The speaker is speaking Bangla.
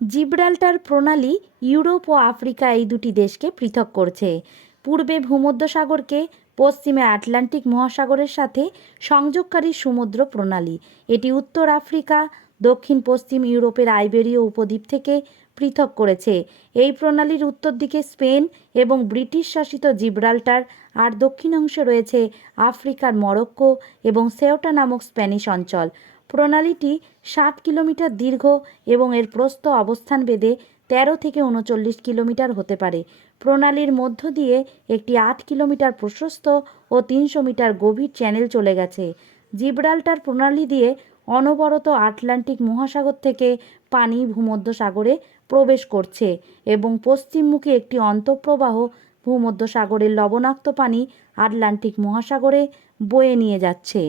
জিব্রাল্টার প্রণালী ইউরোপ ও আফ্রিকা এই দুটি দেশকে পৃথক করছে। পূর্বে ভূমধ্যসাগরকে পশ্চিমে আটলান্টিক মহাসাগরের সাথে সংযোগকারী সমুদ্র প্রণালী। এটি উত্তর আফ্রিকা, দক্ষিণ পশ্চিম ইউরোপের আইবেরীয় উপদ্বীপ থেকে পৃথক করেছে। এই প্রণালীর উত্তর দিকে স্পেন এবং ব্রিটিশ শাসিত জিব্রাল্টার, আর দক্ষিণ অংশে রয়েছে আফ্রিকার মরক্কো এবং সেওটা নামক স্প্যানিশ অঞ্চল। প্রণালীটি সাত কিলোমিটার দীর্ঘ এবং এর প্রস্থ অবস্থান ভেদে তেরো থেকে উনচল্লিশ কিলোমিটার হতে পারে। প্রণালীর মধ্য দিয়ে একটি আট কিলোমিটার প্রশস্ত ও তিনশো মিটার গভীর চ্যানেল চলে গেছে। জিব্রাল্টার প্রণালী দিয়ে অনবরত আটলান্টিক মহাসাগর থেকে পানি ভূমধ্যসাগরে প্রবেশ করছে এবং পশ্চিমমুখী একটি অন্তঃপ্রবাহ ভূমধ্যসাগরের লবণাক্ত পানি আটলান্টিক মহাসাগরে বয়ে নিয়ে যাচ্ছে।